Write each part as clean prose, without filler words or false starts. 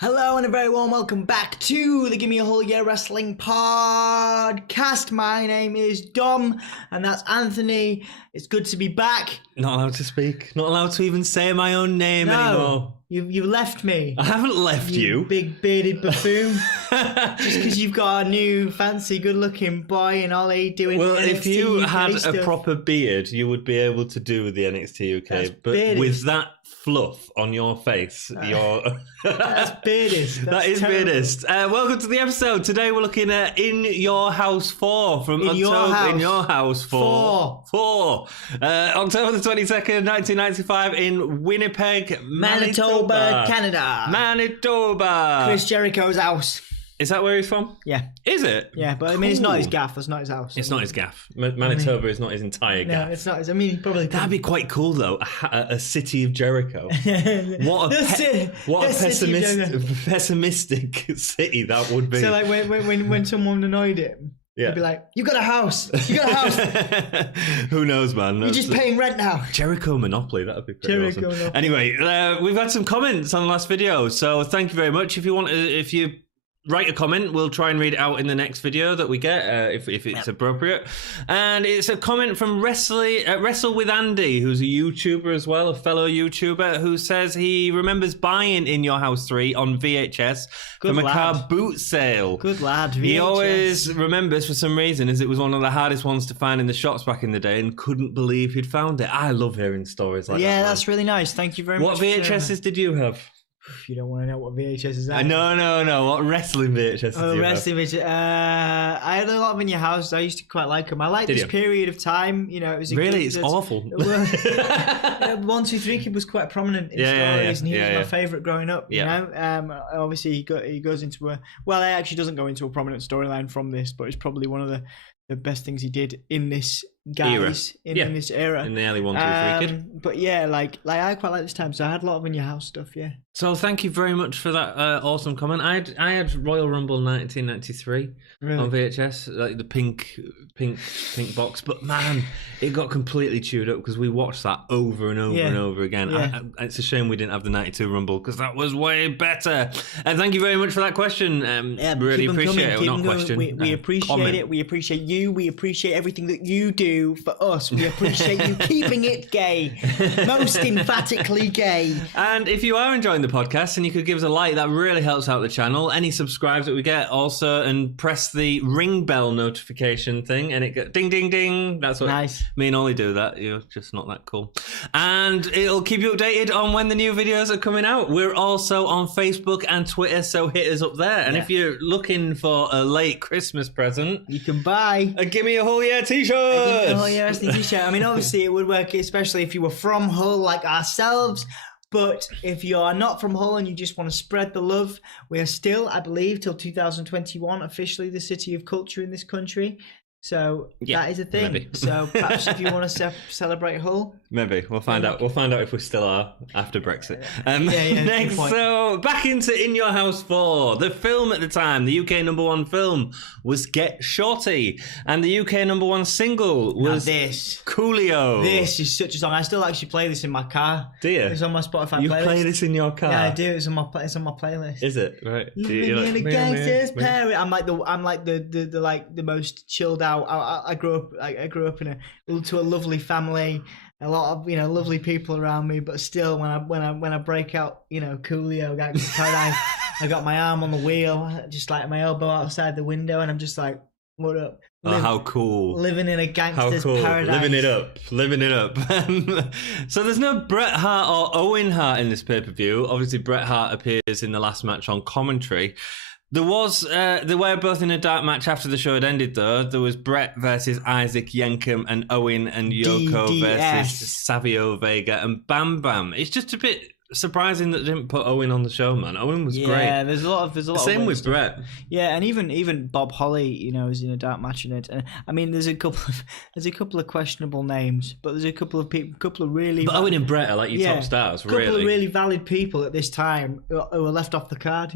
Hello and a very warm welcome back to the Gimme a Whole Year Wrestling Podcast. My name is Dom and that's Anthony. It's good to be back. Not allowed to speak. Not allowed to even say my own name anymore. You've left me. I haven't left you. Big bearded buffoon. Just because you've got a new fancy good looking boy and Ollie doing Well, NXT if you UK had stuff. a proper beard, you would be able to do the NXT UK. That's but beardist. with that fluff on your face, you're... That's beardist. That is terrible. beardist. Welcome to the episode. Today we're looking at In Your House 4 from In Your House. In Your House 4. 4. October the 22nd, 1995 in Winnipeg, Manitoba, Canada. Manitoba. Chris Jericho's house. Is that where he's from? Yeah. Is it? Yeah, but I mean, it's not his gaff. That's not his house. It's not his gaff. Manitoba is not his entire gaff. No, it's not. I mean, he probably That'd be quite cool, though. A city of Jericho. What a pessimistic city that would be. So, like, when someone annoyed him, he'd be like, "You got a house. You got a house." Who knows, man? You're just paying rent now. Jericho Monopoly. That'd be pretty awesome. Monopoly. Anyway, we've had some comments on the last video, so thank you very much. If you write a comment, we'll try and read it out in the next video that we get, if it's appropriate. And it's a comment from Wrestle with Andy, who's a YouTuber as well, a fellow YouTuber, who says he remembers buying In Your House 3 on VHS from a car boot sale. Good lad, VHS. He always remembers, for some reason, as it was one of the hardest ones to find in the shops back in the day, and couldn't believe he'd found it. I love hearing stories like that. Yeah, that's really nice. Thank you very much. What VHSs did you have? You don't want to know what VHS is that? No. What wrestling VHS? Oh, wrestling VHS. I had a lot of In Your House. I used to quite like them. I liked this period of time. You know, it was really. It's awful. 1, 2, 3 Kid was quite prominent in stories, and he was my favourite growing up. You know, obviously he goes into a. Well, he actually doesn't go into a prominent storyline from this, but it's probably one of the best things he did in this in this era. In the early 1, 2, 3 Kid. But yeah, like I quite like this time, so I had a lot of In Your House stuff, yeah. So thank you very much for that awesome comment. I had Royal Rumble 1993 on VHS, like the pink box, but man, it got completely chewed up because we watched that over and over and over again. Yeah. It's a shame we didn't have the 92 Rumble because that was way better. And thank you very much for that question. Really appreciate it. Not question. We appreciate it. We appreciate you. We appreciate everything that you do for us. We appreciate you keeping it gay, most emphatically gay. And if you are enjoying the podcast and you could give us a like, that really helps out the channel. Any subscribes that we get also, and press the ring bell notification thing and it goes ding ding ding. That's what me and Ollie do. That you're just not that cool. And it'll keep you updated on when the new videos are coming out. We're also on Facebook and Twitter, so hit us up there. And if you're looking for a late Christmas present, you can buy a Gimme a Whole Year t-shirt. Oh yeah, that's the t-shirt. I mean, obviously it would work, especially if you were from Hull like ourselves. But if you are not from Hull and you just want to spread the love, we are still, I believe, till 2021 officially the city of culture in this country. So that is a thing. Maybe. So perhaps if you want to celebrate Hull, maybe we'll find out. We'll find out if we still are after Brexit. Next, so back into In Your House 4. The film at the time, the UK #1 film, was Get Shorty, and the UK #1 single was Coolio. This is such a song. I still actually play this in my car. Do you? It's on my Spotify playlist. You play this in your car? Yeah, I do. It's on my playlist. Is it right? Living in a gangster's paradise. I'm like the most chilled out. I grew up to a lovely family, a lot of lovely people around me, but still when I break out Coolio, Gangster's Paradise, I got my arm on the wheel, just like my elbow outside the window, and I'm just like, what up? How cool. Living in a gangster's paradise. Living it up. So there's no Bret Hart or Owen Hart in this pay-per-view. Obviously Bret Hart appears in the last match on commentary. They were both in a dark match after the show had ended, though. There was Bret versus Isaac Yankem and Owen and Yoko versus Savio Vega and Bam Bam. It's just a bit surprising that they didn't put Owen on the show, man. Owen was great. Yeah, there's a lot. Same with Bret. Yeah, and even Bob Holly, is in a dark match in it. And I mean, there's a couple of questionable names, but there's a couple of really. But Owen and Bret are like your top stars, really. A couple of really valid people at this time who were left off the card.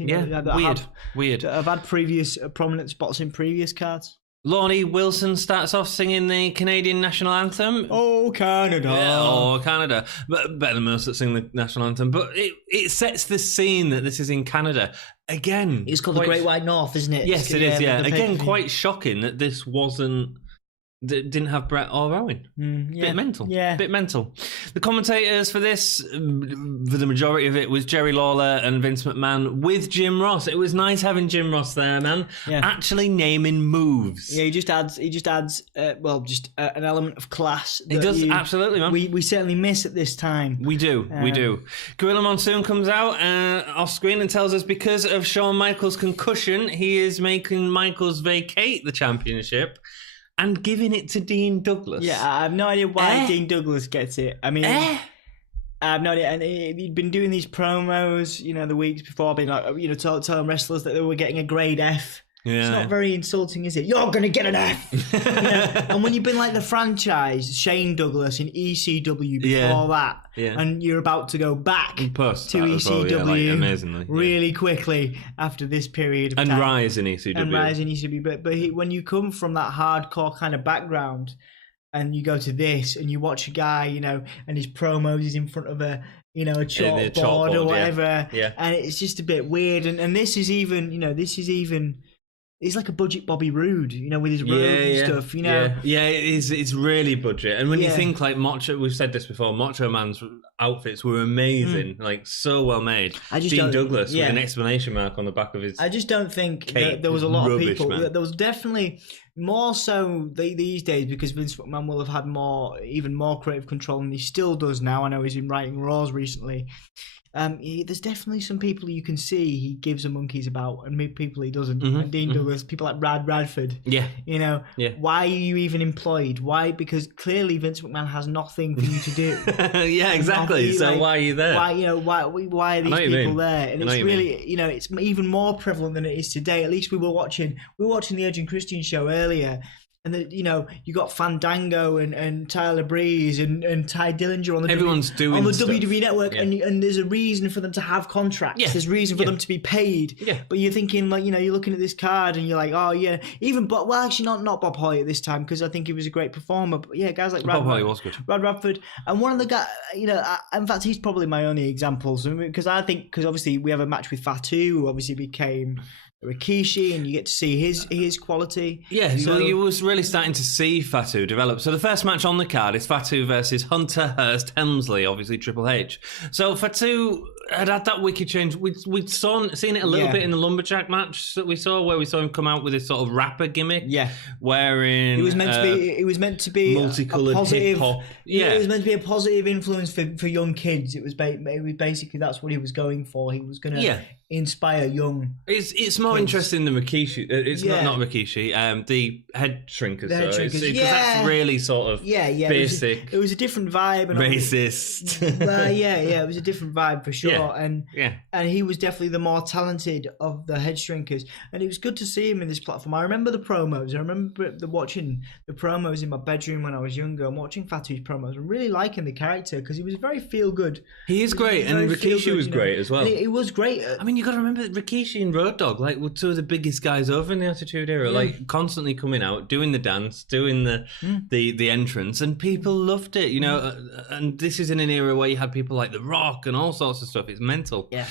Weird. I've had previous prominent spots in previous cards. Lonnie Wilson starts off singing the Canadian national anthem. Oh, Canada. Yeah, oh, Canada. But better than most that sing the national anthem. But it sets the scene that this is in Canada. Again. It's called the Great White North, isn't it? Yes, it is, yeah. Again, quite shocking that this didn't have Brett or Owen. Yeah. Bit mental. Yeah. Bit mental. The commentators for this, for the majority of it, was Jerry Lawler and Vince McMahon with Jim Ross. It was nice having Jim Ross there, man. Yeah. Actually naming moves. Yeah, he just adds an element of class. He does, absolutely, man. We certainly miss at this time. We do. Gorilla Monsoon comes out off screen and tells us because of Shawn Michaels' concussion, he is making Michaels vacate the championship and giving it to Dean Douglas. Yeah, I have no idea why Dean Douglas gets it. I mean, I have no idea. And he'd been doing these promos, the weeks before, being like, telling wrestlers that they were getting a grade F. Yeah. It's not very insulting, is it? You're going to get an F! And when you've been like the franchise, Shane Douglas in ECW before that, and you're about to go back to ECW amazingly, really quickly after this period of time. And rise in ECW. But when you come from that hardcore kind of background and you go to this and you watch a guy, and his promos is in front of a chalkboard or whatever, and it's just a bit weird. And this is even... He's like a budget Bobby Roode, with his robe and stuff, Yeah, it's really budget. And when you think like Macho, we've said this before, Macho Man's outfits were amazing, like so well made. Dean Douglas with an exclamation mark on the back of his I just don't think that there was a lot of people. There was definitely more so these days because Vince McMahon will have had even more creative control than he still does now. I know he's been writing Raws recently. There's definitely some people you can see he gives a monkeys about, and people he doesn't. And Dean Douglas, people like Brad Radford. Why are you even employed? Why? Because clearly Vince McMahon has nothing for you to do. Yeah, exactly. So why are you there? Why are these people there? And it's really, it's even more prevalent than it is today. At least we were watching the Edge and Christian show earlier. And you got Fandango and Tyler Breeze and Ty Dillinger on the WWE Network, and there's a reason for them to have contracts. Yeah. There's a reason for them to be paid. Yeah. But you're thinking you're looking at this card and you're like, oh yeah, even actually not Bob Holly at this time because I think he was a great performer. But yeah, guys like Bob Holly was good. Brad Radford, and one of the guys, in fact, he's probably my only example. Because obviously we have a match with Fatu, who obviously became Rikishi, and you get to see his quality. Yeah, so you was really starting to see Fatu develop. So the first match on the card is Fatu versus Hunter, Hearst, Helmsley, obviously Triple H. So Fatu had that wicked change. We'd seen it a little bit in the Lumberjack match that we saw, where we saw him come out with this sort of rapper gimmick. Yeah, wearing it was meant to be multicolored hip hop. Yeah, it was meant to be a positive influence for young kids. It was basically that's what he was going for. He was going to inspire young. It's more interesting than Rikishi. It's not Rikishi. The head shrinkers. Because that's really sort of basic. It was a different vibe. And racist. It was a different vibe for sure. And he was definitely the more talented of the head shrinkers. And it was good to see him in this platform. I remember the promos. I remember watching the promos in my bedroom when I was younger and watching Fatu's promos and really liking the character because he was very feel good. He is great, and Rikishi was great as well. It was great. I mean, you got to remember Rikishi and Road Dogg, were two of the biggest guys over in the Attitude Era, constantly coming out, doing the dance, doing the entrance, and people loved it, and this is in an era where you had people like The Rock and all sorts of stuff. It's mental. Yeah.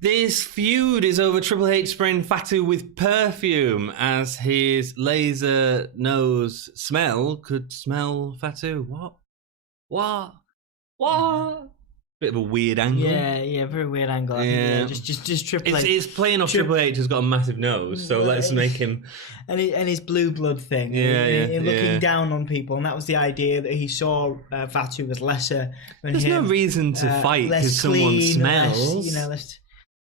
This feud is over Triple H spraying Fatu with perfume as his laser nose smell could smell Fatu. What? Bit of a weird angle. Yeah, very weird angle. I think, just Triple H. It's playing off Triple H has got a massive nose, so let's make him. And his blue blood thing. Looking down on people, and that was the idea that he saw Fatu as lesser than There's him. No reason to fight because someone smells.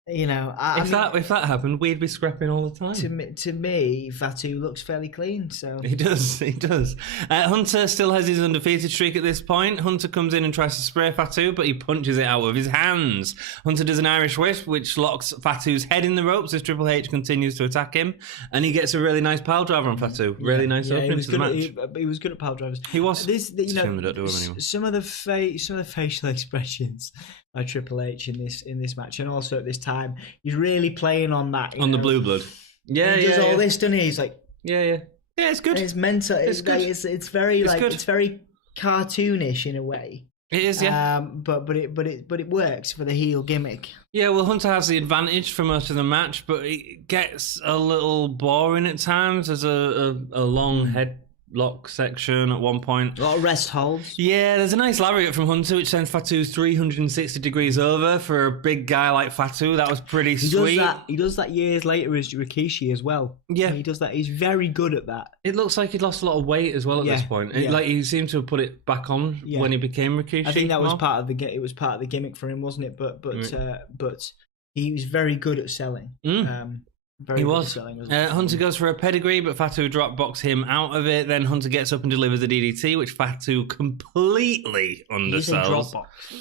If that happened, we'd be scrapping all the time. To me, Fatu looks fairly clean. So he does. Hunter still has his undefeated streak at this point. Hunter comes in and tries to spray Fatu, but he punches it out of his hands. Hunter does an Irish whip, which locks Fatu's head in the ropes as Triple H continues to attack him, and he gets a really nice pile driver on Fatu. Really nice opening to the match. He was good at pile drivers. He was. Some of the facial expressions by Triple H in this match, and also at this time, he's really playing on that. The blue blood. He does all this, doesn't he? He's like, yeah. Yeah, it's good. And it's mental. It's good. It's very it's very cartoonish in a way. It is, yeah. But it works for the heel gimmick. Yeah, well, Hunter has the advantage for most of the match, but it gets a little boring at times. There's a long headlock section at one point. A lot of rest holds. Yeah, there's a nice lariat from Hunter, which sends Fatu 360 degrees over for a big guy like Fatu. That was pretty sweet. He does that years later as Rikishi as well. Yeah. He does that. He's very good at that. It looks like he'd lost a lot of weight as well at this point. Like he seemed to have put it back on when he became Rikishi. I think that was part of the gimmick for him, wasn't it? But he was very good at selling. He was. Hunter goes for a pedigree, but Fatu drop box him out of it. Then Hunter gets up and delivers a DDT, which Fatu completely undersells. Drop box.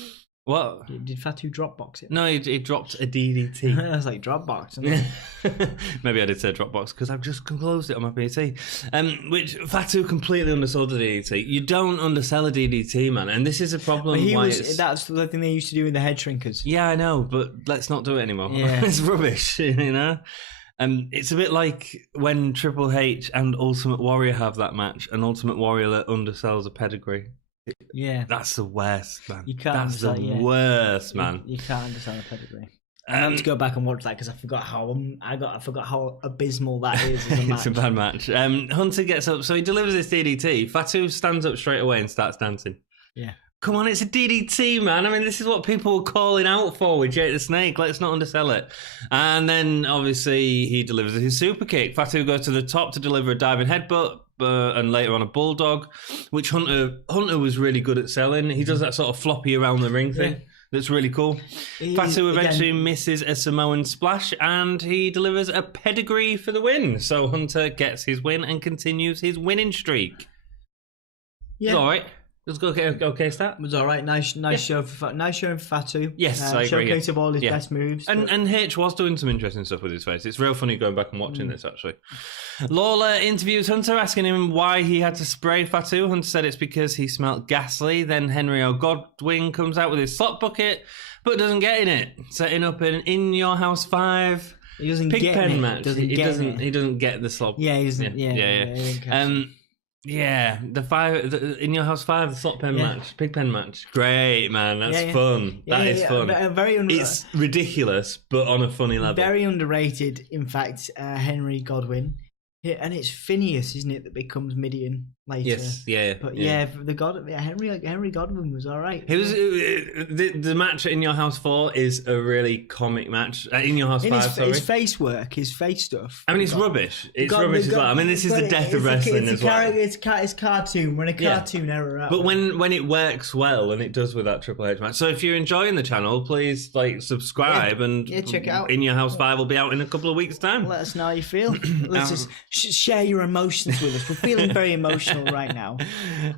What? Did Fatu drop box it? No, he dropped a DDT. I was like, drop box. Maybe I did say drop box because I've just closed it on my PC. Which Fatu completely undersold the DDT. You don't undersell a DDT, man, and this is a problem. That's the thing they used to do in the head shrinkers. Yeah, I know, but let's not do it anymore. Yeah. It's rubbish, you know. It's a bit like when Triple H and Ultimate Warrior have that match, and Ultimate Warrior undersells a pedigree. Yeah, that's the worst, man. You can't. That's the worst, man. You can't understand a pedigree. I have to go back and watch that because I forgot how abysmal that is as a match. It's a bad match. Hunter gets up, so he delivers this DDT. Fatu stands up straight away and starts dancing. Yeah. Come on, it's a DDT, man. I mean, this is what people were calling out for with Jake the Snake. Let's not undersell it. And then, obviously, he delivers his super kick. Fatu goes to the top to deliver a diving headbutt, and later on a bulldog, which Hunter was really good at selling. He does that sort of floppy around the ring thing. Yeah. That's really cool. Fatu eventually misses a Samoan splash, and he delivers a pedigree for the win. So Hunter gets his win and continues his winning streak. Yeah. It's all right. Let's go. Okay, start. It was all right. Nice show for Fatu. Yes, I agree. Showcase of all his best moves. And H was doing some interesting stuff with his face. It's real funny going back and watching this, actually. Lawler interviews Hunter, asking him why he had to spray Fatu. Hunter said it's because he smelt ghastly. Then Henry O'Godwin comes out with his slop bucket, but doesn't get in it, setting up an In Your House 5 He doesn't pig get pen it. match. He doesn't get the slop. Yeah, he doesn't. Yeah. Yeah, the In Your House 5, the slot pen match, pig pen match. Great, man. That's fun. That is fun. It's ridiculous, but on a funny level. Very underrated, in fact, Henry Godwin. Yeah, and it's Phineas, isn't it, that becomes Midian later? Yes, yeah. But Henry Godwin was all right. He was the match at In Your House 4 is a really comic match. In Your House 5, sorry. His face work, his face stuff. I mean, it's rubbish. It's rubbish as well. I mean, this is the death of wrestling as well. It's cartoon. We're in a cartoon era. But when it works well, and it does with that Triple H match. So if you're enjoying the channel, please subscribe and check it out. In Your House 5 will be out in a couple of weeks' time. Let us know how you feel. Let's just share your emotions with us. We're feeling very emotional right now.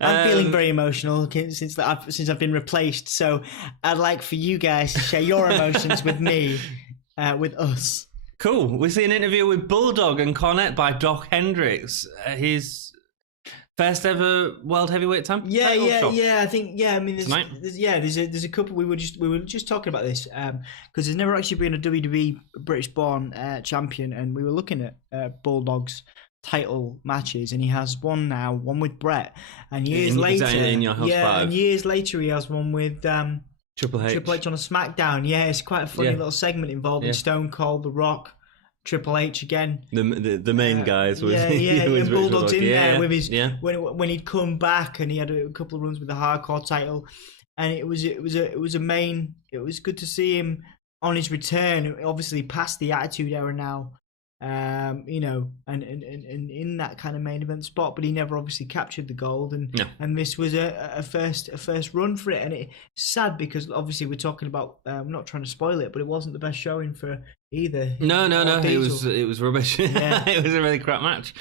I'm feeling very emotional since I've been replaced. So I'd like for you guys to share your emotions with me, with us. Cool. We see an interview with Bulldog and Cornette by Doc Hendricks. His first ever world heavyweight title. I think I mean, there's a couple. We were just talking about this because there's never actually been a WWE British born champion, and we were looking at Bulldog's title matches, and he has one now, one with Brett, and years later, In Your House 5. And years later he has one with Triple H on a SmackDown. Yeah, it's quite a funny little segment involving Stone Cold, The Rock, Triple H again. The main guys with Bulldog's in there with his when he'd come back, and he had a couple of runs with the hardcore title, and it was good to see him on his return, obviously past the Attitude Era now. And in that kind of main event spot, but he never obviously captured the gold, and this was a first run for it, and it's sad because obviously we're talking about I'm not trying to spoil it, but it wasn't the best showing for either. No, it was rubbish. It was a really crap match.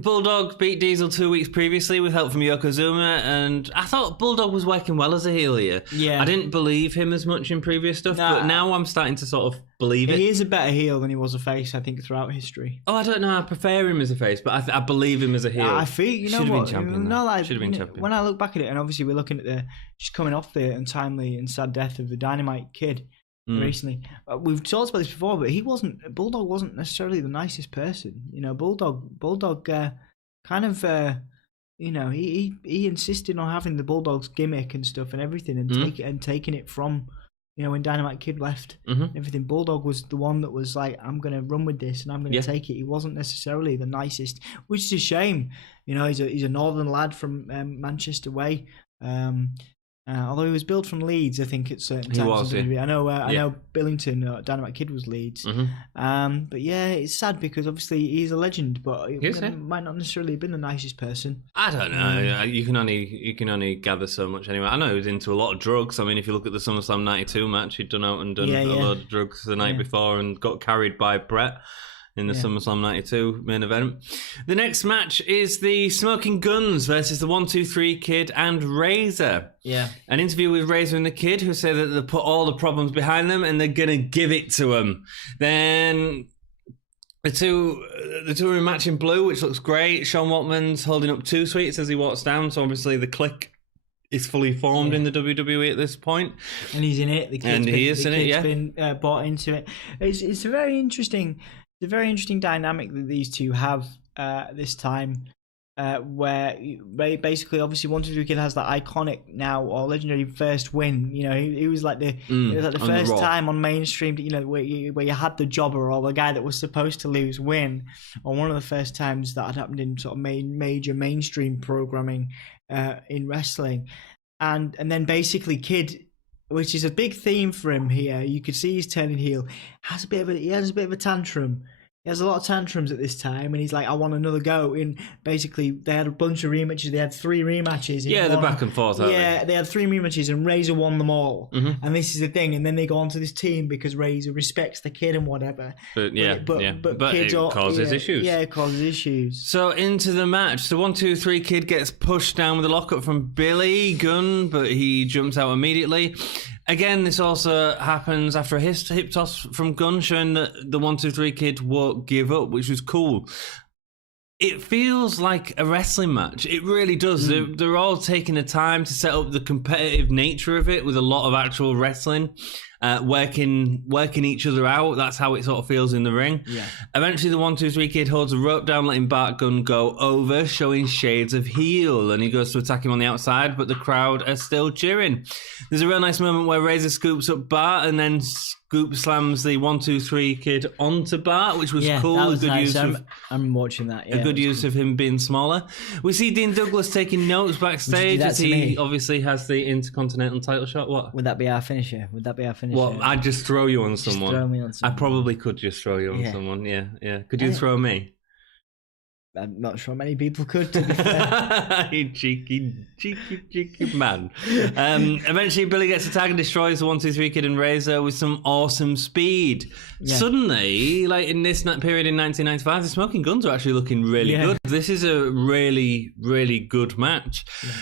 Bulldog beat Diesel 2 weeks previously with help from Yokozuna, and I thought Bulldog was working well as a heel here. Yeah, I didn't believe him as much in previous stuff, but now I'm starting to sort of believe it. He is a better heel than he was a face, I think, throughout history. Oh, I don't know. I prefer him as a face, but I believe him as a heel. I feel should have been champion. Should have been champion. When I look back at it, and obviously we're looking at just coming off the untimely and sad death of the Dynamite Kid recently. We've talked about this before, but Bulldog wasn't necessarily the nicest person. You know, Bulldog kind of, he insisted on having the Bulldogs gimmick and stuff and everything, and taking it from, when Dynamite Kid left, everything. Bulldog was the one that was like, I'm going to run with this and I'm going to take it. He wasn't necessarily the nicest, which is a shame. He's a northern lad from Manchester way. Although he was billed from Leeds, I think at certain times. I know Billington, Dynamite Kid was Leeds. But yeah, it's sad because obviously he's a legend, but he might not necessarily have been the nicest person. I don't know. You can only gather so much anyway. I know he was into a lot of drugs. I mean, if you look at the SummerSlam 92 match, he'd done a load of drugs the night before and got carried by Brett in the SummerSlam 92 main event. The next match is the Smoking Guns versus the 1-2-3 Kid and Razor. Yeah. An interview with Razor and the Kid, who say that they put all the problems behind them and they're going to give it to them. Then the two are in match in blue, which looks great. Sean Waltman's holding up 2 sweets as he walks down, so obviously the clique is fully formed in the WWE at this point. And he's in it. The kid's been bought into it. It's a very interesting... It's a very interesting dynamic that these two have this time, where basically, obviously, 1-2-3 Kid has that iconic now or legendary first win. He was like the first time on mainstream, where you had the jobber or the guy that was supposed to lose win, or one of the first times that had happened in sort of major mainstream programming in wrestling, and then basically Kid, which is a big theme for him here. You could see he's turning heel. He has a bit of a tantrum. He has a lot of tantrums at this time, and he's like, I want another go. And basically, they had a bunch of rematches. They had 3 rematches. The back and forth. They had 3 rematches, and Razor won them all. And this is the thing. And then they go on to this team because Razor respects the Kid and whatever. But it causes issues. Yeah, it causes issues. So into the match, the 1-2-3 Kid gets pushed down with a lockup from Billy Gunn, but he jumps out immediately. Again, this also happens after a hip toss from Gunn, showing that the 1-2-3 Kid won't give up, which was cool. It feels like a wrestling match. It really does. They're all taking the time to set up the competitive nature of it with a lot of actual wrestling, working each other out. That's how it sort of feels in the ring. Yeah. Eventually, the 1-2-3 Kid holds a rope down, letting Bart Gunn go over, showing shades of heel, and he goes to attack him on the outside, but the crowd are still cheering. There's a real nice moment where Razor scoops up Bart and then scoop slams the 1-2-3 Kid onto Bart, which was cool. That was nice. I'm watching that. A good use of him being smaller. We see Dean Douglas taking notes backstage as he obviously has the Intercontinental title shot. What? Would that be our finisher? Well, I'd just throw you on someone. Throw me on someone. I probably could just throw you on someone. Yeah. Could you throw me? I'm not sure many people could, to be fair. You cheeky man. Eventually, Billy gets a tag and destroys the 1-2-3 Kid and Razor with some awesome speed. Yeah. Suddenly, like in this period in 1995, the Smoking Guns are actually looking really good. This is a really, really good match. Yeah.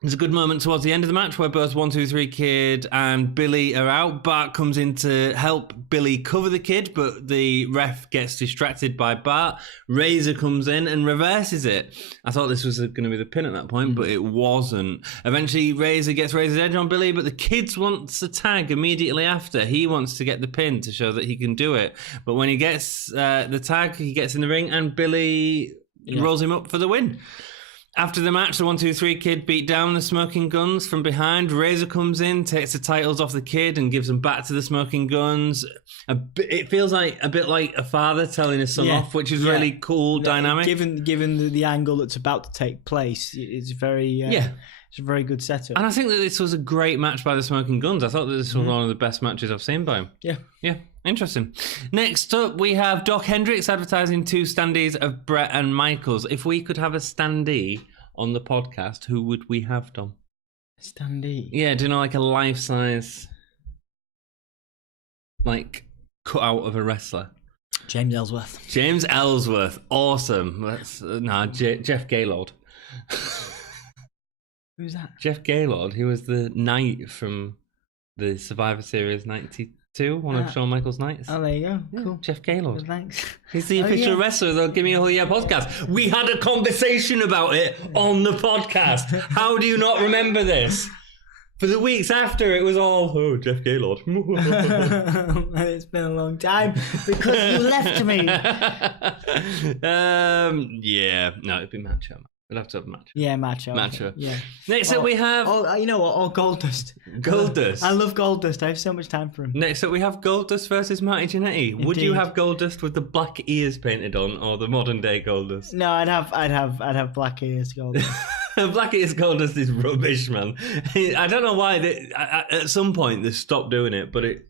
There's a good moment towards the end of the match where both 1-2-3 Kid and Billy are out. Bart comes in to help Billy cover the Kid, but the ref gets distracted by Bart. Razor comes in and reverses it. I thought this was going to be the pin at that point, but it wasn't. Eventually, Razor gets Razor's edge on Billy, but the Kid wants a tag immediately after. He wants to get the pin to show that he can do it. But when he gets the tag, he gets in the ring and Billy rolls him up for the win. After the match, the 1-2-3 Kid beat down the Smoking Guns from behind. Razor comes in, takes the titles off the Kid and gives them back to the Smoking Guns. It feels like a bit like a father telling his son off, which is really cool dynamic. Given the angle that's about to take place, it's very it's a very good setup. And I think that this was a great match by the Smoking Guns. I thought that this was one of the best matches I've seen by him. Yeah. Interesting. Next up, we have Doc Hendricks advertising 2 standees of Brett and Michaels. If we could have a standee on the podcast, who would we have, Dom? Standee? Yeah, do you know, like a life-size, like, cut out of a wrestler? James Ellsworth. James Ellsworth. Awesome. Jeff Gaylord. Who's that? Jeff Gaylord. He was the knight from the Survivor Series 92. One of Shawn Michaels' nights. Oh, there you go. Cool. Jeff Gaylord. Well, thanks. He's the official wrestler of the Gimme a Yeah podcast. We had a conversation about it on the podcast. How do you not remember this? For the weeks after, it was all, Jeff Gaylord. It's been a long time because you left me. Yeah, no, it'd be Macho. We'd have to have Macho. Yeah, Macho. Macho. Okay. Yeah. Next up we have... Oh, you know what? Oh, Goldust. Goldust. I love Goldust. I have so much time for him. Next up we have Goldust versus Marty Jannetty. Indeed. Would you have Goldust with the black ears painted on, or the modern day Goldust? No, I'd have black ears Goldust. Black ears Goldust is rubbish, man. I don't know why. At some point they stopped doing it, but it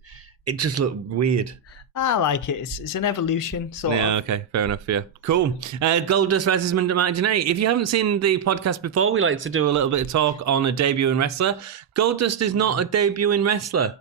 just looked weird. I like it. It's an evolution, sort of. Yeah, okay, fair enough, yeah. Cool. Goldust versus Marty Jannetty. If you haven't seen the podcast before, we like to do a little bit of talk on a debuting wrestler. Goldust is not a debuting wrestler.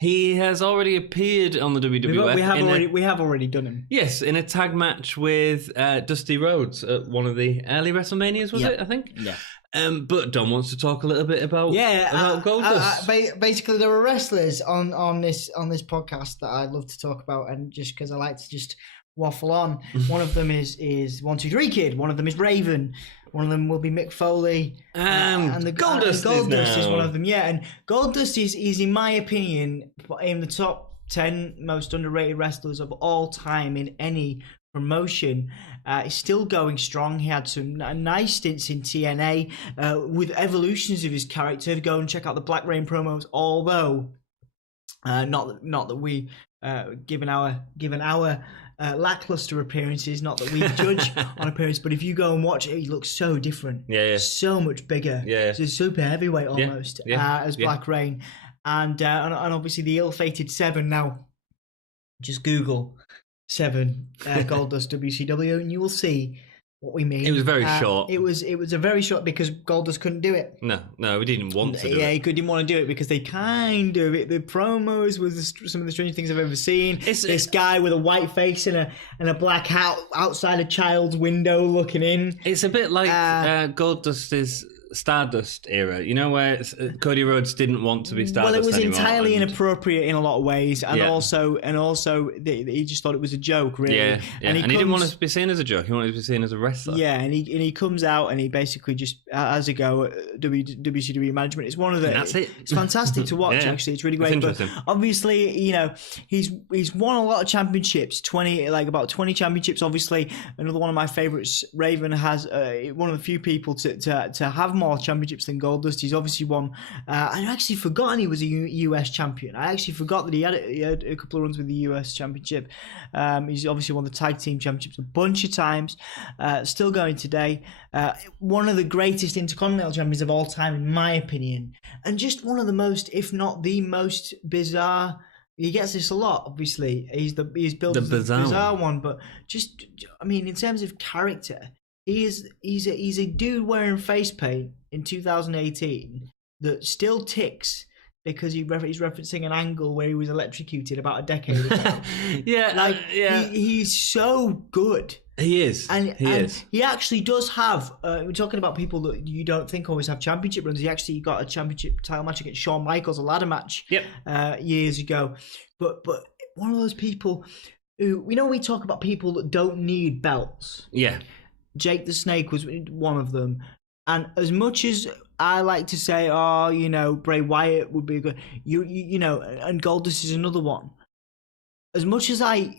He has already appeared on the WWF. We have already done him. Yes, in a tag match with Dusty Rhodes at one of the early WrestleManias, was it, I think? Yeah. But Don wants to talk a little bit about Goldust. Basically, there are wrestlers on this podcast that I love to talk about, and just because I like to just waffle on. One of them is 1-2-3 Kid. One of them is Raven. One of them will be Mick Foley. And the Goldust is one of them. Yeah, and Goldust is in my opinion, in the top 10 most underrated wrestlers of all time in any promotion. He's still going strong. He had some nice stints in TNA with evolutions of his character. Go and check out the Black Rain promos. Although, not that we given our lackluster appearances, not that we judge on appearance, but if you go and watch it, he looks so different. Yeah. So much bigger. Yeah. He's a super heavyweight almost as Black Rain, and obviously the ill-fated Seven. Now, just Google Seven Goldust WCW, and you will see what we mean. It was very short. It was a very short because Goldust couldn't do it. No, we didn't want to do it. Yeah, he didn't want to do it because they kind of the promos was some of the strangest things I've ever seen. This guy with a white face and a black hat outside a child's window looking in. It's a bit like Goldust's Stardust era, you know, where Cody Rhodes didn't want to be Stardust. Well, it was anymore, entirely inappropriate in a lot of ways, and also he just thought it was a joke, really. Yeah. And he didn't want to be seen as a joke. He wanted to be seen as a wrestler. Yeah, and he comes out and he basically just has a go at WCW management. It's one of the. And that's it. It's fantastic to watch. Actually, it's really great. But obviously, you know, he's won a lot of championships. About 20 championships. Obviously, another one of my favorites, Raven, has one of the few people to have more championships than Goldust. He's obviously won. I actually forgotten he was a US champion. I actually forgot that he had a couple of runs with the US championship. He's obviously won the tag team championships a bunch of times. Still going today. One of the greatest Intercontinental champions of all time, in my opinion, and just one of the most, if not the most bizarre. He gets this a lot, obviously. He's built as the bizarre one, but just, I mean, in terms of character, he's a dude wearing face paint in 2018 that still ticks because he's referencing an angle where he was electrocuted about a decade ago. He's so good. He is. And he actually does have, we're talking about people that you don't think always have championship runs. He actually got a championship title match against Shawn Michaels, a ladder match years ago. But one of those people who, we talk about people that don't need belts. Yeah. Jake the Snake was one of them. And as much as I like to say, Bray Wyatt would be good, and Goldust is another one. As much as I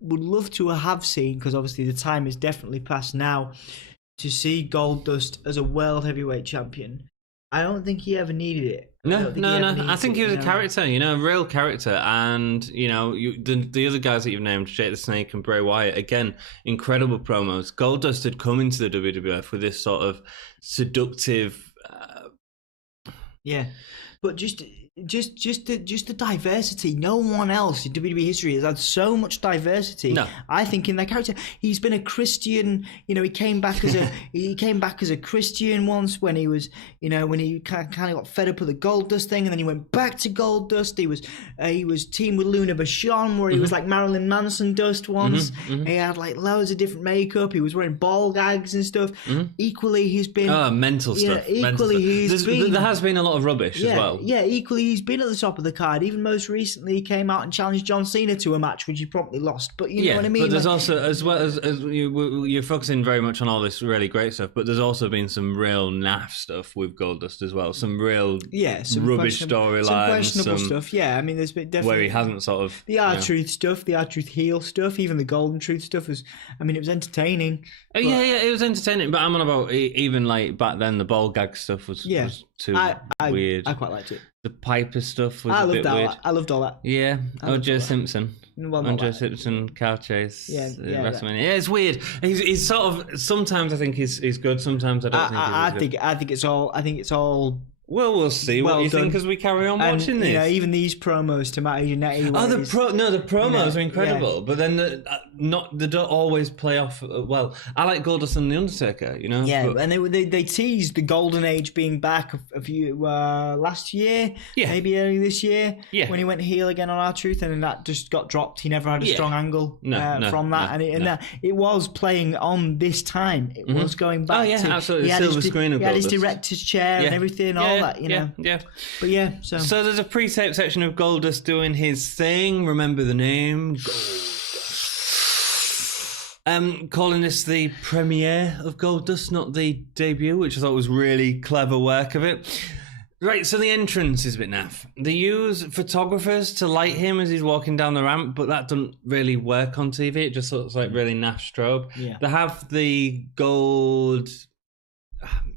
would love to have seen, because obviously the time is definitely past now, to see Goldust as a world heavyweight champion, I don't think he ever needed it. No. I think he was a character, a real character. And, the other guys that you've named, Jake the Snake and Bray Wyatt, again, incredible promos. Goldust had come into the WWF with this sort of seductive... But just the diversity. No one else in WWE history has had so much diversity. No. I think in their character, he's been a Christian. He came back as a Christian once when he was, when he kind of got fed up with the Goldust thing, and then he went back to Goldust. He was teamed with Luna Vachon, where he was like Marilyn Manson dust once. He had like loads of different makeup. He was wearing ball gags and stuff. Equally, he's been mental stuff. Equally, there has been a lot of rubbish as well. Yeah, equally. he's been at the top of the card. Even most recently, he came out and challenged John Cena to a match, which he promptly lost. But you know what I mean? But there's also, as well as you're focusing very much on all this really great stuff, but there's also been some real naff stuff with Goldust as well. Some real rubbish storylines. Some questionable stuff, yeah. I mean, there's been definitely... Where he hasn't sort of... The R-Truth stuff, the R-Truth heel stuff, even the Golden Truth stuff was... I mean, it was entertaining. But... Yeah, it was entertaining. But I'm on about even like back then, the ball gag stuff was too weird. I quite liked it. The Piper stuff was a bit weird. I loved all that. Yeah. O.J. Simpson. Well, O.J. Simpson, car chase. Yeah, WrestleMania. Yeah, it's weird. He's sort of... Sometimes I think he's good. Sometimes I don't think he's good. I think it's all... Well, we'll see what you think as we carry on watching this. You know, even these promos to Matty Jannetty. The promos are incredible, but then they don't always play off well. I like Goldust and the Undertaker, you know. Yeah, and they teased the golden age being back a few last year, maybe early this year, when he went heel again on R-Truth, and then that just got dropped. He never had a strong angle from that, it was playing on this time. It was going back. Oh yeah, absolutely. Silver screen of Goldust. He had his director's chair and everything. All that, you know. Yeah. But so there's a pre-tape section of Goldust doing his thing. Remember the name? Calling this the premiere of Goldust, not the debut, which I thought was really clever work of it. Right, so the entrance is a bit naff. They use photographers to light him as he's walking down the ramp, but that doesn't really work on TV. It just looks like really naff strobe. Yeah. They have the gold...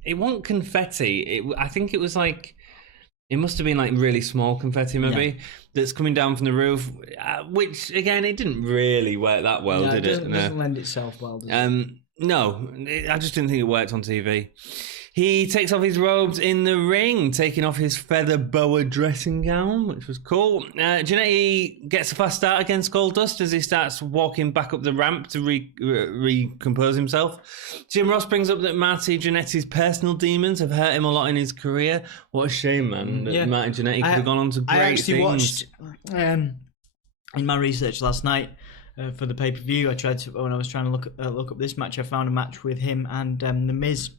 It wasn't confetti. I think it was like... It must have been like really small confetti maybe that's coming down from the roof, which, again, it didn't really work that well, did it? It doesn't lend itself well, does it? No, I just didn't think it worked on TV. He takes off his robes in the ring, taking off his feather boa dressing gown, which was cool. Jannetty gets a fast start against Goldust as he starts walking back up the ramp to recompose himself. Jim Ross brings up that Marty Jannetty's personal demons have hurt him a lot in his career. What a shame, man, that Marty Jannetty could have gone on to great things. I actually watched, in my research last night, for the pay-per-view, I tried to, when I was trying to look up this match, I found a match with him and The Miz.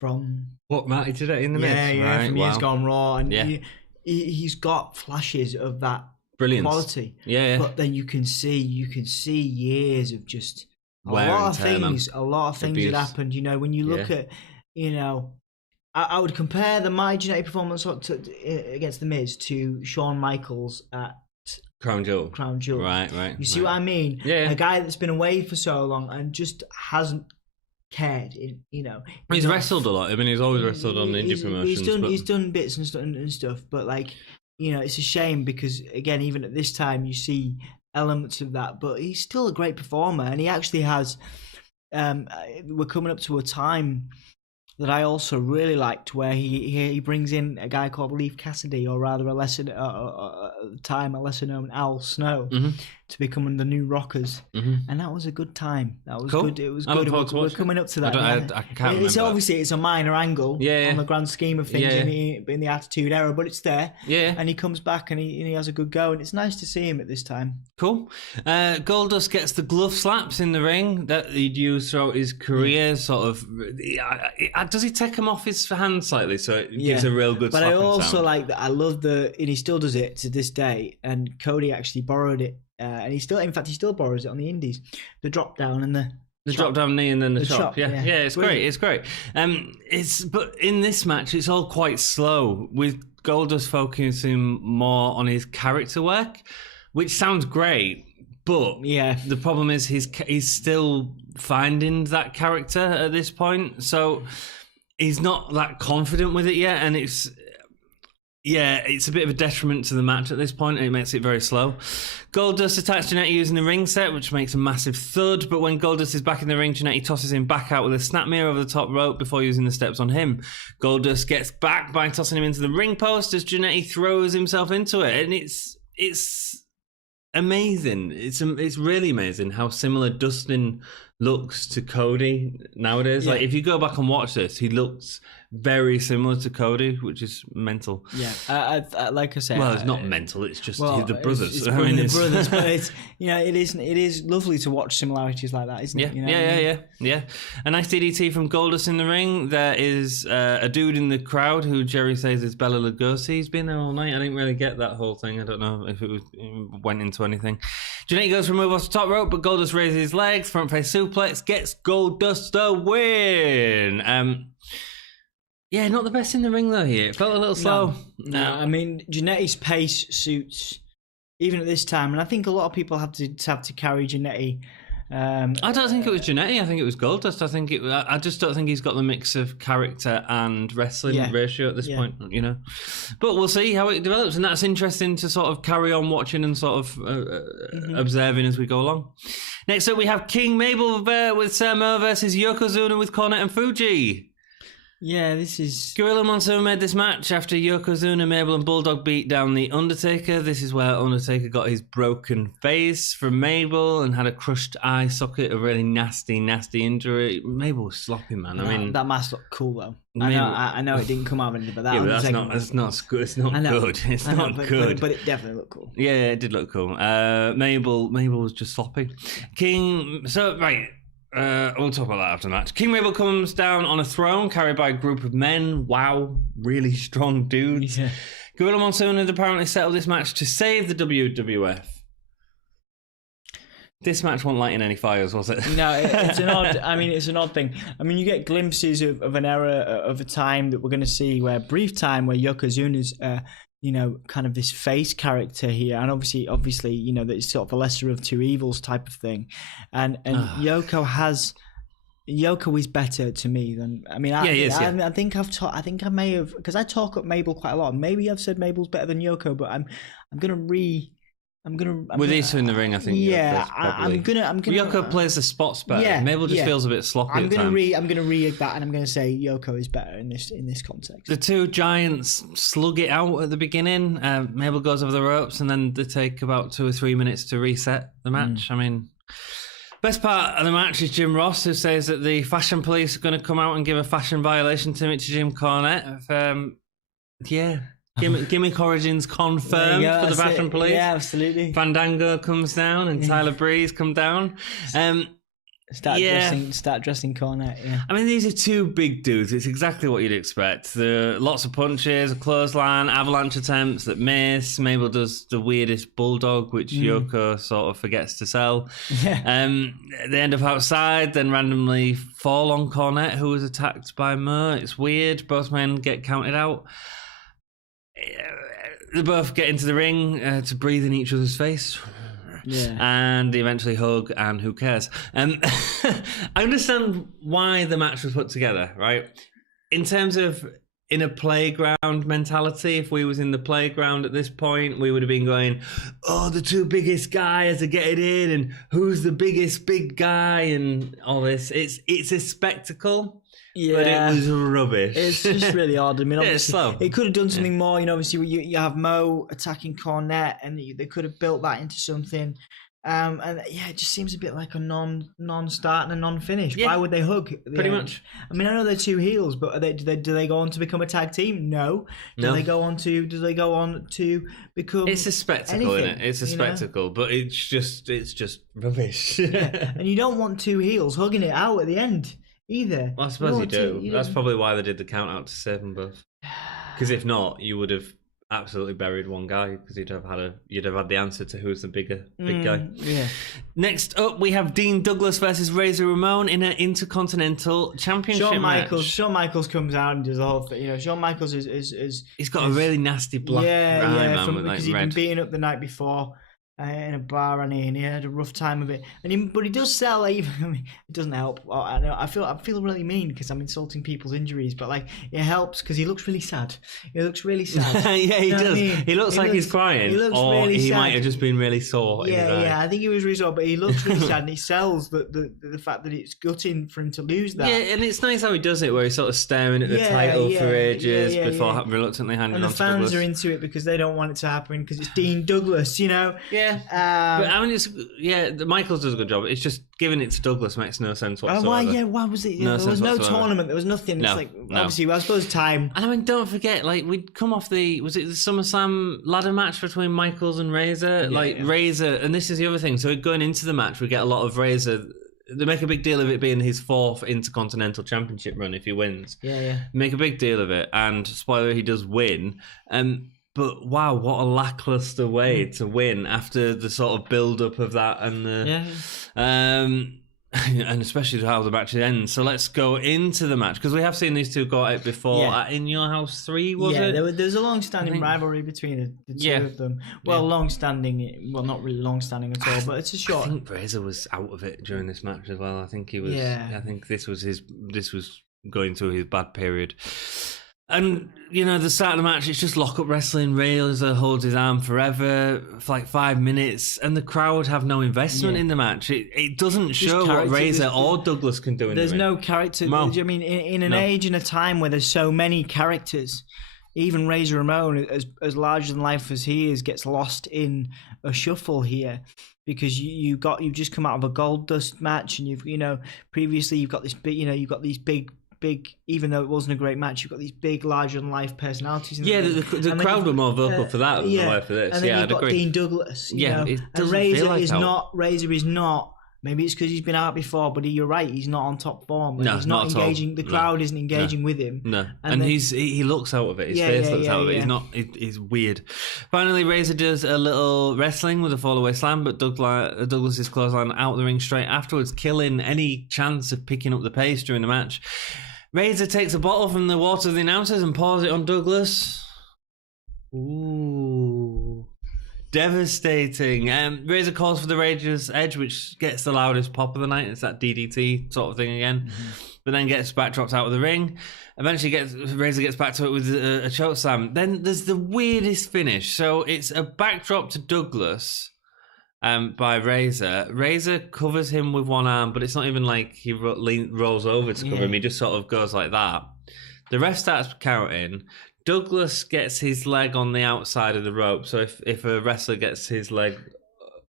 From what, Matty Jannetty in The Miz? Yeah, from Years Gone Raw, and he's got flashes of that brilliance, quality. Yeah. But then you can see years of just a lot of things that happened. You know, when you look at, you know, I would compare the Matty Jannetty performance against The Miz to Shawn Michaels at Crown Jewel. Right. You see what I mean? Yeah. A guy that's been away for so long and just hasn't cared, you know. He's wrestled a lot. I mean, he's always wrestled on the indie promotions. He's done bits and stuff, but like, you know, it's a shame because, again, even at this time, you see elements of that, but he's still a great performer, and he actually has. We're coming up to a time that I also really liked, where he brings in a guy called Leif Cassidy, or rather a lesser known Al Snow, to become the new Rockers, and that was a good time. That was good. It was good. We're coming up to that. I can't remember. It's obviously it's a minor angle on the grand scheme of things in the Attitude Era, but it's there. Yeah, and he comes back and he has a good go, and it's nice to see him at this time. Cool. Goldust gets the glove slaps in the ring that he'd used throughout his career. Sort of. Does he take him off his hand slightly so it gives a real good? But I also sound. Like that. I love and he still does it to this day. And Cody actually borrowed it, and he still borrows it on the Indies. The drop down and the drop down knee and then the chop. Yeah, it's great. It's great. But in this match, it's all quite slow, with Goldust focusing more on his character work, which sounds great. But the problem is he's still finding that character at this point, so he's not that confident with it yet, and it's a bit of a detriment to the match at this point, and it makes it very slow. Goldust attacks Jannetty using the ring set, which makes a massive thud, but when Goldust is back in the ring, Jannetty tosses him back out with a snap mirror over the top rope before using the steps on him. Goldust gets back by tossing him into the ring post as Jannetty throws himself into it, and it's amazing. It's really amazing how similar Dustin looks to Cody nowadays. Yeah. Like if you go back and watch this, he looks very similar to Cody, which is mental. Yeah, I like I said. Well, it's not mental. It's just the brothers. It's brothers, but it's it is lovely to watch similarities like that, isn't it? Yeah. A nice DDT from Goldust in the ring. There is a dude in the crowd who Jerry says is Bela Lugosi. He's been there all night. I didn't really get that whole thing. I don't know if it went into anything. Jannetty goes for a move off the top rope, but Goldust raises his legs, front face suplex, gets Goldust the win. Yeah, not the best in the ring though here. It felt a little slow. No. I mean, Jannetty's pace suits even at this time, and I think a lot of people have to carry Jannetty. I don't think it was Jannetty. I think it was Goldust. I just don't think he's got the mix of character and wrestling ratio at this point, you know. But we'll see how it develops, and that's interesting to sort of carry on watching and sort of observing as we go along. Next up, we have King Mabel with Samo versus Yokozuna with Cornette and Fuji. Yeah, this is... Gorilla Monsoon made this match after Yokozuna, Mabel and Bulldog beat down The Undertaker. This is where Undertaker got his broken face from Mabel and had a crushed eye socket, a really nasty injury. Mabel was sloppy, man. I mean... That mask looked cool, though. I know it didn't come out of it, but that that's not good. It's not good. It's not good. But it definitely looked cool. Yeah, it did look cool. Mabel was just sloppy. King... So, right... we'll talk about that after the match. King Mabel comes down on a throne carried by a group of men. Wow, really strong dudes. Yeah. Gorilla Monsoon had apparently settled this match to save the WWF. This match wasn't lighting any fires, was it? No, it's an odd. I mean, it's an odd thing. I mean, you get glimpses of an era of a time that we're going to see, where brief time where Yokozuna's kind of this face character here, and obviously, that it's sort of a lesser of two evils type of thing, and Yoko is better to me than I think I may have, because I talk up Mabel quite a lot. Maybe I've said Mabel's better than Yoko, but with these two in the ring, I think. Yeah, I'm gonna. Yoko plays the spots better. Yeah, Mabel just feels a bit sloppy. I'm gonna re-egg that, and I'm gonna say Yoko is better in this context. The two giants slug it out at the beginning. Mabel goes over the ropes, and then they take about 2 or 3 minutes to reset the match. I mean, best part of the match is Jim Ross, who says that the fashion police are going to come out and give a fashion violation to Jim Cornette. Gimmick origins confirmed for the fashion police. Yeah, absolutely. Fandango comes down and Tyler Breeze come down. Start dressing Cornette. Yeah. I mean, these are two big dudes. It's exactly what you'd expect. Lots of punches, a clothesline, avalanche attempts that miss. Mabel does the weirdest bulldog, which Yoko sort of forgets to sell. Yeah. They end up outside, then randomly fall on Cornette, who was attacked by Mo. It's weird. Both men get counted out. They both get into the ring to breathe in each other's face. Yeah. And they eventually hug, and who cares? I understand why the match was put together, right? In terms of in a playground mentality, if we was in the playground at this point, we would have been going, oh, the two biggest guys are getting in, and who's the biggest big guy, and all this. It's a spectacle. Yeah, but it was rubbish. It's just really odd. I mean, obviously, slow. It could have done something more. Obviously, you have Mo attacking Cornette, and they could have built that into something. And it just seems a bit like a non-start and a non-finish. Yeah. Why would they hug? Pretty much. I mean, I know they're two heels, but do they go on to become a tag team? No. Do they go on to become? It's a spectacle, isn't it? It's a spectacle, but it's just rubbish. Yeah. And you don't want two heels hugging it out at the end either. Well, I suppose you do. That's probably why they did the count out to save them both. Because if not, you would have absolutely buried one guy, because you'd have had the answer to who's the big guy. Yeah. Next up, we have Dean Douglas versus Razor Ramon in an Intercontinental Championship match. Shawn Michaels comes out and does the whole thing. Shawn Michaels is he's got a really nasty black eye, because he'd been beaten up the night before. In a bar, and he had a rough time of it, but he does sell. Even it doesn't help. I feel really mean because I'm insulting people's injuries, but it helps because he looks really sad. He looks really sad. Yeah, he does. I mean? He looks like he's crying. He looks really sad. He might have just been really sore. Yeah. I think he was really sore, but he looks really sad, and he sells the fact that it's gutting for him to lose that. Yeah, and it's nice how he does it, where he's sort of staring at the title for ages before reluctantly handing it on to Douglas. And the fans are into it because they don't want it to happen because it's Dean Douglas, Yeah. But I mean, Michaels does a good job. It's just giving it to Douglas makes no sense whatsoever. Why was it? There was no tournament. There was nothing. It's obviously, I suppose time. And I mean, don't forget, we'd come off was it the SummerSlam ladder match between Michaels and Razor? Razor, and this is the other thing. So going into the match, we get a lot of Razor. They make a big deal of it being his 4th Intercontinental Championship run if he wins. Make a big deal of it. And spoiler, he does win. But wow, what a lackluster way to win after the sort of build-up of that and and especially how the match ends. So let's go into the match because we have seen these two go at it before at In Your House 3, was it? Yeah, there's a long-standing rivalry between the two of them. Well, long-standing, well, not really long-standing at all, but it's a short. I think Razor was out of it during this match as well. I think he was. Yeah. I think this was going through his bad period. And, the start of the match, it's just lock-up wrestling. Razor holds his arm forever for 5 minutes, and the crowd have no investment in the match. It doesn't show what Razor or Douglas can do in the ring. There's no character. I mean, in an age and a time where there's so many characters, even Razor Ramon, as larger than life as he is, gets lost in a shuffle here. Because you've just come out of a Goldust match, and previously you've got this big, you've got these big, even though it wasn't a great match, you've got these big, larger-than-life personalities. The crowd were more vocal for that than the way for this. And then you've got Dean Douglas. And Razor is not. Maybe it's because he's been out before, but you're right. He's not on top form. No, he's not engaging. The crowd isn't engaging with him. No, and he looks out of it. His face looks out of it. He's not. He's weird. Finally, Razor does a little wrestling with a fallaway slam, but Douglas's clothesline out the ring straight afterwards, killing any chance of picking up the pace during the match. Razor takes a bottle from the water of the announcers and pours it on Douglas. Ooh. Devastating. Razor calls for the Rager's Edge, which gets the loudest pop of the night. It's that DDT sort of thing again. But then gets backdropped out of the ring. Eventually Razor gets back to it with a choke slam. Then there's the weirdest finish. So it's a backdrop to Douglas by Razor. Razor covers him with one arm, but it's not even like he rolls over to cover him. He just sort of goes like that. The ref starts counting. Douglas gets his leg on the outside of the rope. So if a wrestler gets his leg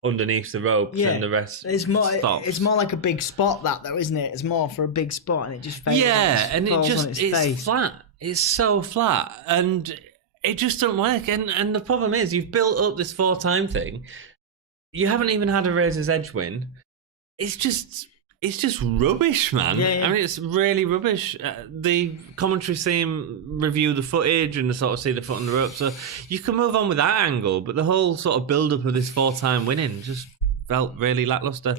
underneath the rope, then the rest stops. It's more like a big spot, that though, isn't it? It's more for a big spot, and it just fails. Yeah, and it's flat. It's so flat, and it just doesn't work. And the problem is, you've built up this 4-time thing. You haven't even had a Razor's Edge win. It's just rubbish, man. I mean, it's really rubbish. The commentary team review the footage and sort of see the foot on the rope, so you can move on with that angle, but the whole sort of build-up of this 4-time winning just felt really lackluster.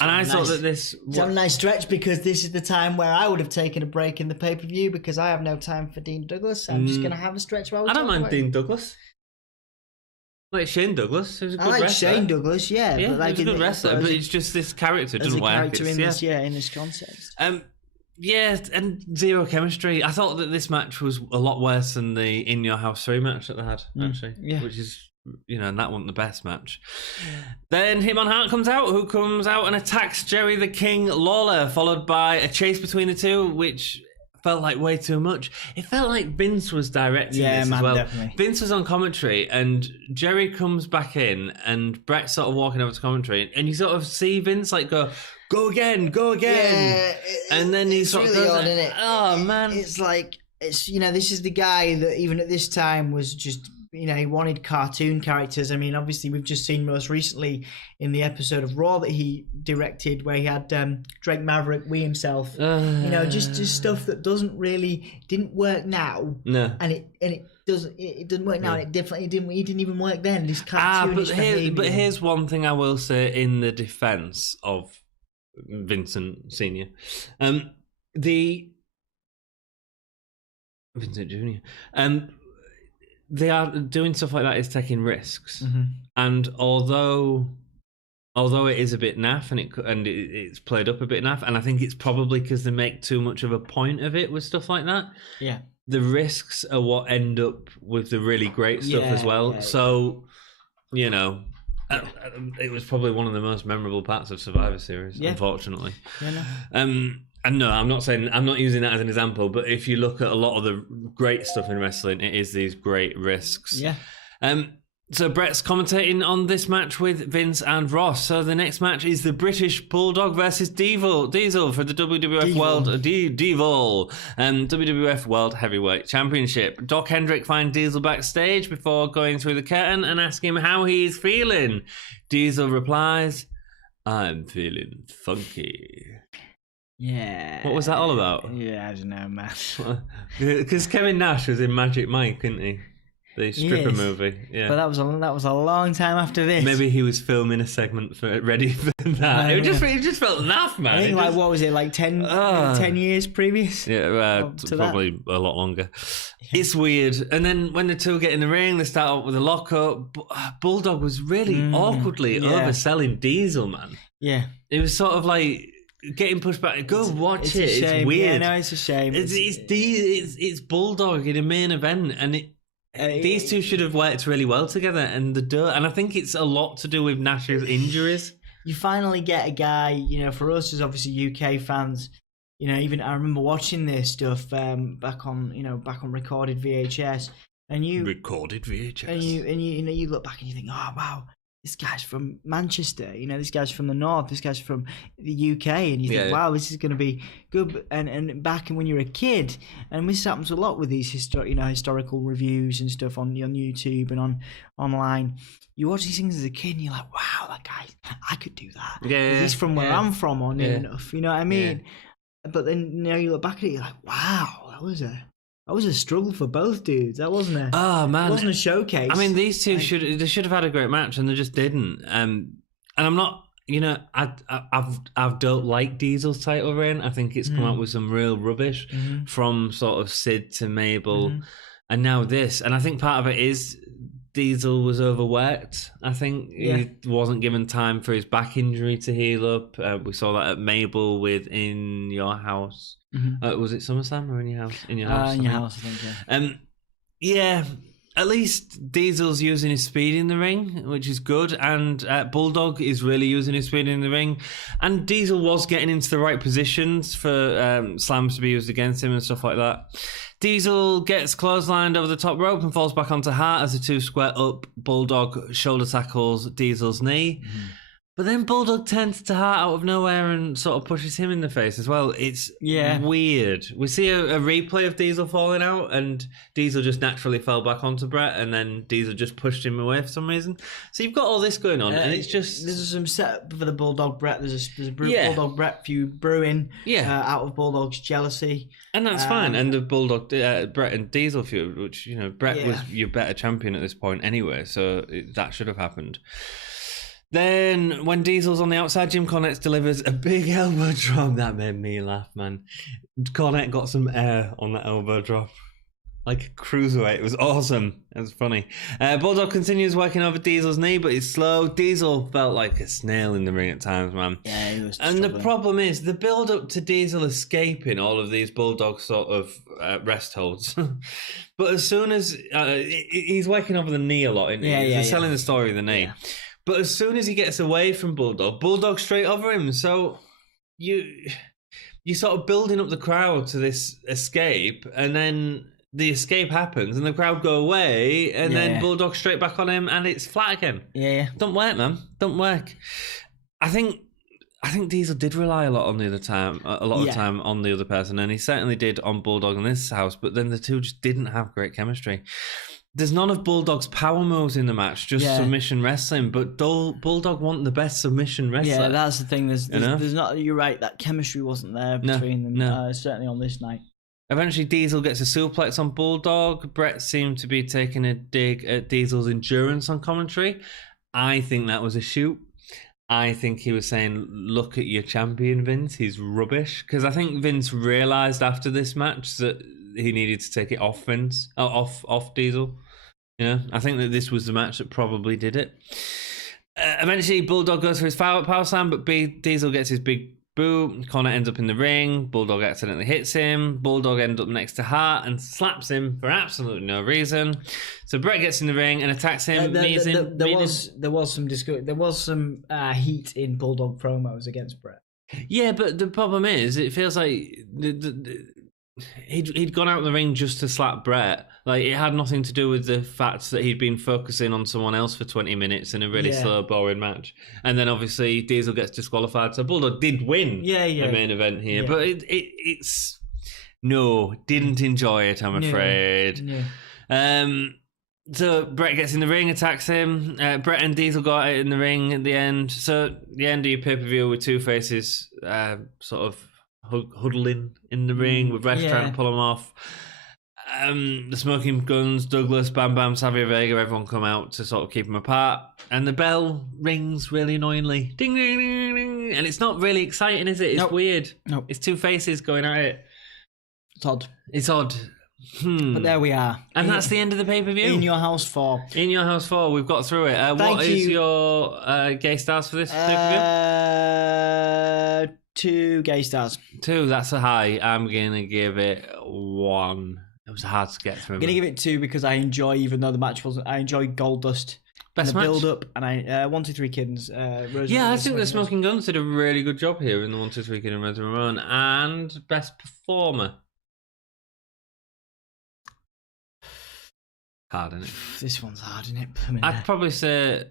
And I thought that this... It's a nice stretch, because this is the time where I would have taken a break in the pay-per-view, because I have no time for Dean Douglas. I'm just going to have a stretch while we I don't mind Dean Douglas. Like Shane Douglas, who's a good wrestler. Shane Douglas, but he's a good wrestler, but it's just this character doesn't work. In this context. And zero chemistry. I thought that this match was a lot worse than the In Your House 3 match that they had, actually. Which is, and that wasn't the best match. Then Hitman Hart comes out and attacks Jerry the King Lawler, followed by a chase between the two, which felt like way too much. It felt like Vince was directing this as well. Definitely. Vince was on commentary, and Jerry comes back in, and Brett's sort of walking over to commentary, and you sort of see Vince go again, and then he sort of really goes, odd, isn't it? Oh man, it's like this is the guy that even at this time was just. He wanted cartoon characters. I mean, obviously, we've just seen most recently in the episode of Raw that he directed, where he had Drake Maverick wee himself. Just stuff that didn't work now. No, and it doesn't work now. And it didn't even work then. This cartoonish behavior. But here's one thing I will say in the defense of Vincent Senior, Vincent Junior, they are doing stuff like that is taking risks, and although it is a bit naff and it's played up a bit naff, and I think it's probably because they make too much of a point of it with stuff like that. Yeah, the risks are what end up with the really great stuff as well. Yeah. So, it was probably one of the most memorable parts of Survivor Series, unfortunately. Yeah, no. And no, I'm not using that as an example, but if you look at a lot of the great stuff in wrestling, it is these great risks. Yeah. So Brett's commentating on this match with Vince and Ross. So the next match is the British Bulldog versus Diesel for the WWF WWF World Heavyweight Championship. Doc Hendrick finds Diesel backstage before going through the curtain and asking him how he's feeling. Diesel replies, "I'm feeling funky." Yeah. What was that all about? Yeah, I don't know, man. Because Kevin Nash was in Magic Mike, isn't he? The stripper movie, yeah. But that was a long time after this. Maybe he was filming a segment ready for that. It just felt naff, man. I think what was it, like 10 years previous? Yeah, probably a lot longer. Yeah. It's weird. And then when the two get in the ring, they start off with a lockup. Bulldog was really awkwardly overselling Diesel, man. Yeah. It was sort of like getting pushed back. Go watch it. It's weird. Yeah, no, it's a shame. It's Bulldog in a main event, and these two should have worked really well together, and I think it's a lot to do with Nash's injuries. You finally get a guy, for us as obviously UK fans, even I remember watching this stuff back on recorded VHS, and you look back and you think, oh wow, this guy's from Manchester, this guy's from the north, this guy's from the UK, and you think, wow, this is going to be good. And back when you're a kid, and this happens a lot with these historical reviews and stuff on YouTube and online. You watch these things as a kid, and you're like, wow, that guy, I could do that. Yeah, he's from where I'm from, or near enough. You know what I mean? Yeah. But then you look back at it, you're like, wow, that was a struggle for both dudes. That wasn't a it wasn't a showcase. I mean, these two should have had a great match, and they just didn't. And I'm not, I don't like Diesel's title reign. I think it's come out with some real rubbish from sort of Sid to Mabel, and now this. And I think part of it is Diesel was overworked. I think he wasn't given time for his back injury to heal up. We saw that at Mabel with In Your House. Was it SummerSlam or In Your House? In Your House. In Your House, I think. Yeah. At least Diesel's using his speed in the ring, which is good, and Bulldog is really using his speed in the ring. And Diesel was getting into the right positions for slams to be used against him and stuff like that. Diesel gets clotheslined over the top rope and falls back onto Hart as the two square up. Bulldog shoulder tackles Diesel's knee. But then Bulldog turns to Hart out of nowhere and sort of pushes him in the face as well. It's weird. We see a replay of Diesel falling out, and Diesel just naturally fell back onto Brett, and then Diesel just pushed him away for some reason. So you've got all this going on, and it's just... There's some setup for the Bulldog Brett. There's a Bulldog Brett feud brewing out of Bulldog's jealousy. And that's fine. And the Bulldog Brett and Diesel feud, which, Brett was your better champion at this point anyway, so that should have happened. Then, when Diesel's on the outside, Jim Cornette delivers a big elbow drop. That made me laugh, man. Cornette got some air on that elbow drop. Like a cruiserweight. It was awesome. It was funny. Bulldog continues working over Diesel's knee, but he's slow. Diesel felt like a snail in the ring at times, man. Yeah, he was struggling. And the problem is, the build-up to Diesel escaping all of these Bulldog sort of rest holds. But as soon as... he's working over the knee a lot, isn't he? He's selling the story of the knee. Yeah. But as soon as he gets away from Bulldog straight over him. So you're sort of building up the crowd to this escape, and then the escape happens, and the crowd go away, and then Bulldog straight back on him, and it's flat again. Yeah. Don't work, man. Don't work. I think Diesel did rely a lot on the other time, time on the other person, and he certainly did on Bulldog in this house. But then the two just didn't have great chemistry. There's none of Bulldog's power moves in the match, just submission wrestling. But Bulldog want the best submission wrestler. Yeah, that's the thing. There's not. You're right. That chemistry wasn't there between them. No. Certainly on this night. Eventually, Diesel gets a suplex on Bulldog. Brett seemed to be taking a dig at Diesel's endurance on commentary. I think that was a shoot. I think he was saying, "Look at your champion, Vince. He's rubbish." Because I think Vince realised after this match that he needed to take it off Vince, off Diesel. Yeah, I think that this was the match that probably did it. Eventually, Bulldog goes for his power slam, but Diesel gets his big boot. Connor ends up in the ring. Bulldog accidentally hits him. Bulldog ends up next to Hart and slaps him for absolutely no reason. So Brett gets in the ring and attacks him. There was some heat in Bulldog promos against Brett. Yeah, but the problem is, it feels like he'd gone out in the ring just to slap Brett. Like, it had nothing to do with the fact that he'd been focusing on someone else for 20 minutes in a really slow, boring match. And then obviously Diesel gets disqualified. So Bulldog did win the main event here, but it's didn't enjoy it. I'm afraid. So Brett gets in the ring, attacks him. Brett and Diesel go at it in the ring at the end. So the end of your pay-per-view with two faces sort of huddling in the ring with Resh trying to pull him off. The Smoking Guns, Douglas, Bam Bam, Savio Vega, everyone come out to sort of keep them apart. And the bell rings really annoyingly. Ding, ding, ding, ding. And it's not really exciting, is it? It's weird. Nope. It's two faces going at it. It's odd. But there we are. And that's the end of the pay-per-view. In Your House 4. In Your House 4. We've got through it. What is your gay stars for this pay-per-view? 2 gay stars. 2, that's a high. I'm going to give it 1. It was hard to get through. I'm going to give it 2 because I enjoy, even though the match wasn't, I enjoy Goldust. Best the match? Build-up, and I 1, 2, 3 Kiddens. I think the Smoking Guns did a really good job here in the 1, 2, 3 Kid and Rose and Ramon. And best performer. Hard, isn't it? This one's hard, isn't it? I'd probably say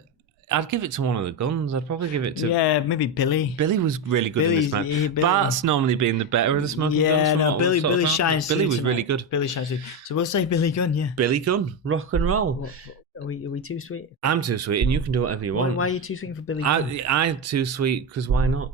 I'd give it to one of the Guns. I'd probably give it to maybe Billy. Billy was really good in this match. Bart's normally been the better of the Smoking Guns. Yeah, no, Billy shines. Billy was really good. Billy shines. So we'll say Billy Gunn. Yeah, Billy Gunn, rock and roll. Are we too sweet? I'm too sweet, and you can do whatever you want. Why are you too sweet for Billy Gunn? I'm too sweet because why not?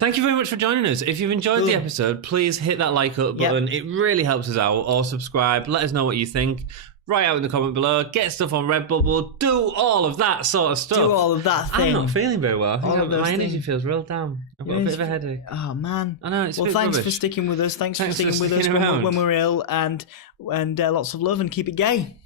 Thank you very much for joining us. If you've enjoyed the episode, please hit that like up button. It really helps us out. Or subscribe. Let us know what you think. Write out in the comment below. Get stuff on Redbubble. Do all of that sort of stuff. Do all of that thing. I'm not feeling very well. I think my energy feels real down. I've got a bit of a headache. Oh, man. I know, it's well, thanks for sticking with us. Thanks for sticking with us when we're ill. And lots of love, and keep it gay.